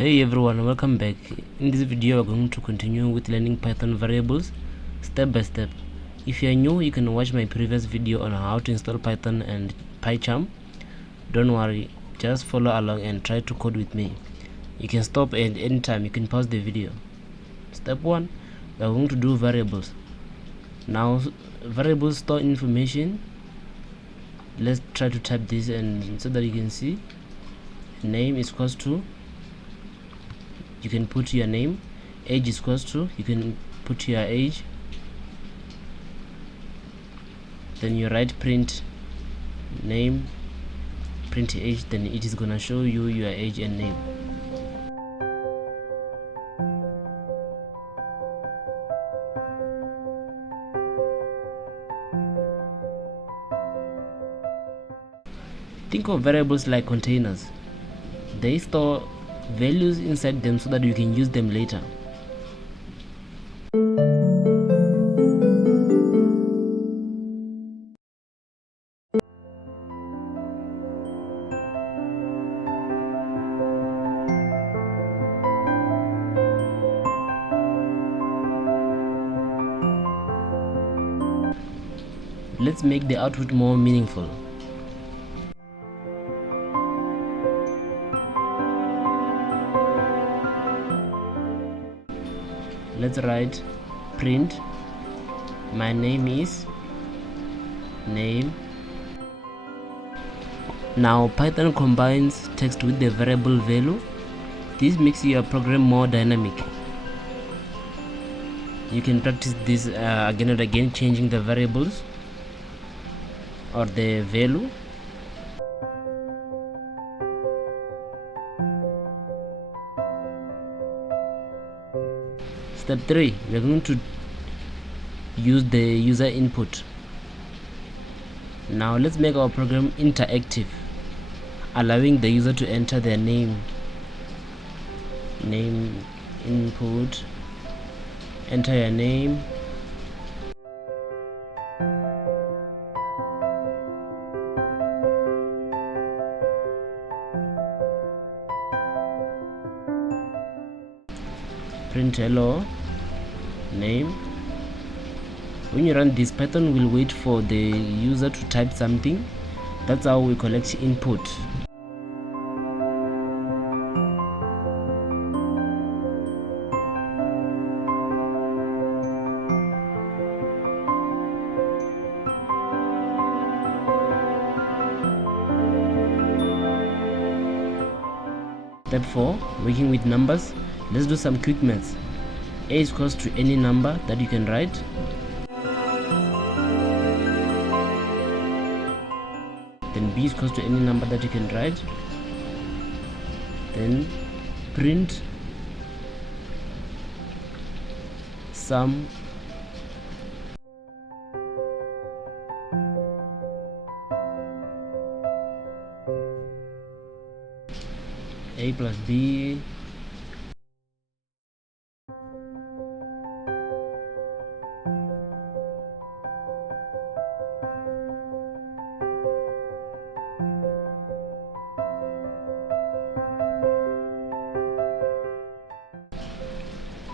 Hey everyone, welcome back. In this video we're going to continue with learning Python variables step by step. If you are new, you can watch my previous video on how to install Python and PyCharm. Don't worry, just follow along and try to code with me. You can stop at any time, you can pause the video. Step 1, we're going to do variables. Now variables store information. Let's try to type this and so that you can see. Name is equals to, you can put your name. Age is equals to, you can put your age. Then you write print name, print age, then it is gonna show you your age and name. Think of variables like containers. They store values inside them so that you can use them later. Let's make the output more meaningful. Let's write print my name is name. Now Python combines text with the variable value. This makes your program more dynamic. You can practice this again and again, changing the variables or the value. Step 3, we are going to use the user input. Now let's make our program interactive, allowing the user to enter their name input, enter your name, print hello name. When you run this, Python will wait for the user to type something. That's how we collect input. Step 4, working with numbers. Let's do some quick maths. A is equals to any number that you can write. Then B is equals to any number that you can write. Then print sum A plus B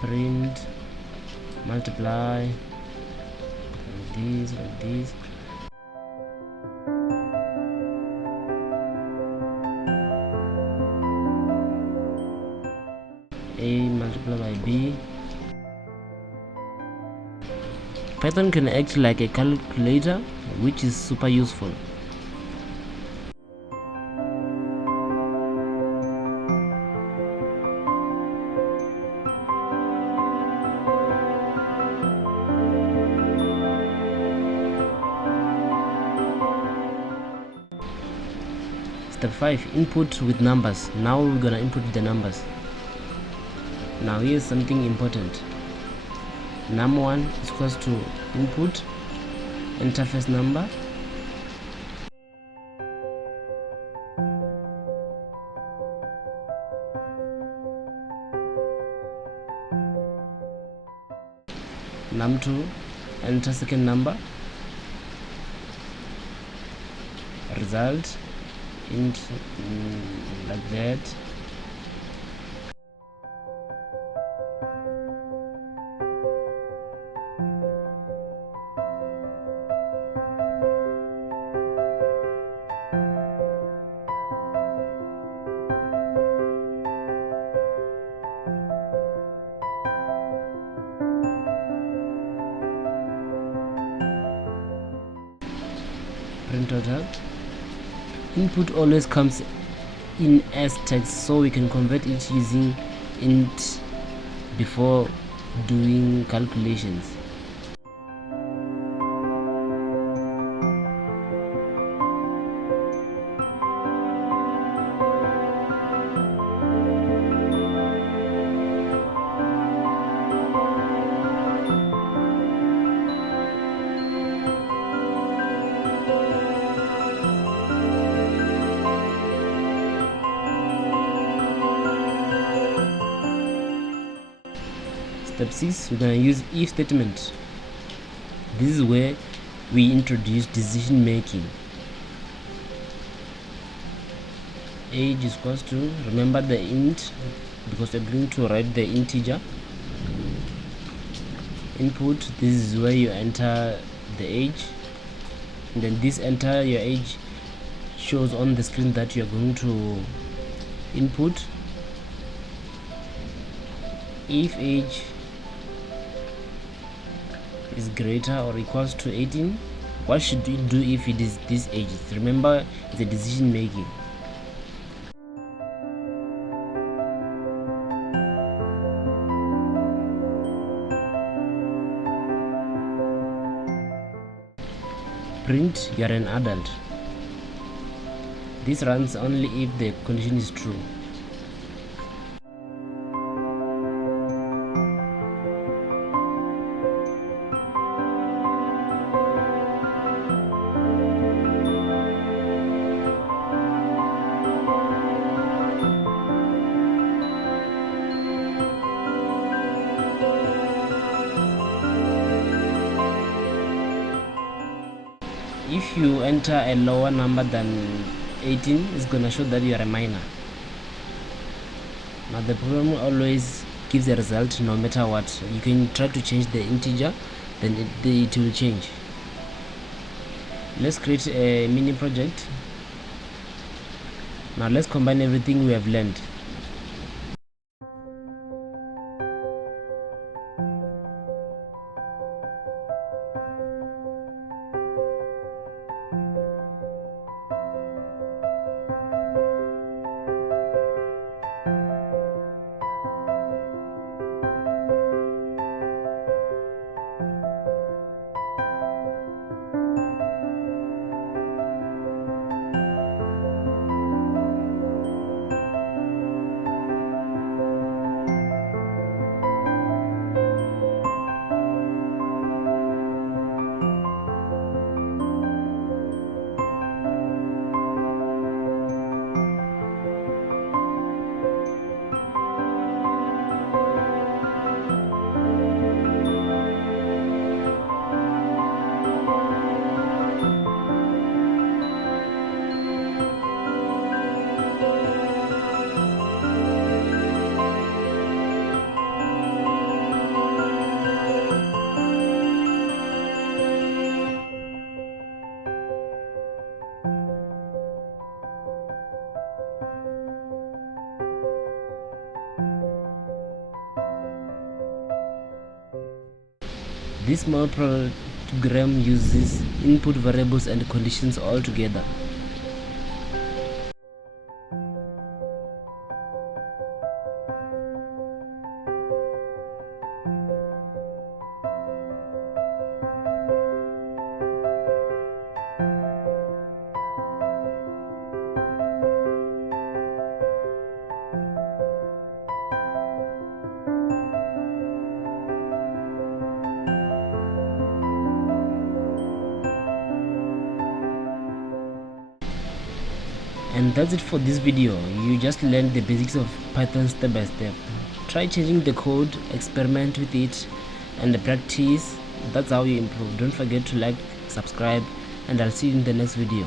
print multiply like this. A multiplied by B. Python can act like a calculator, which is super useful. Step 5, input with numbers. Now we're gonna input the numbers. Now here's something important. num1 is equals to input, enter first number, num2, enter second number, result int like that. sum total. Input always comes in as text, so we can convert it using int before doing calculations. Step 6, we're going to use if statement. This is where we introduce decision making. Age is equals to, remember the int, because we're going to write the integer. Input, this is where you enter the age, and then this enter your age shows on the screen that you're going to input. If age is greater or equals to 18, what should we do if it is this age? Remember, the decision making. Print you're an adult. This runs only if the condition is true. If you enter a lower number than 18, it's gonna show that you are a minor. Now the program always gives a result no matter what. You can try to change the integer, then it will change. Let's create a mini project. Now let's combine everything we have learned. This small program uses input variables and conditions all together. And that's it for this video. You just learned the basics of Python step by step. Try changing the code, experiment with it, and practice. That's how you improve. Don't forget to like, subscribe, and I'll see you in the next video.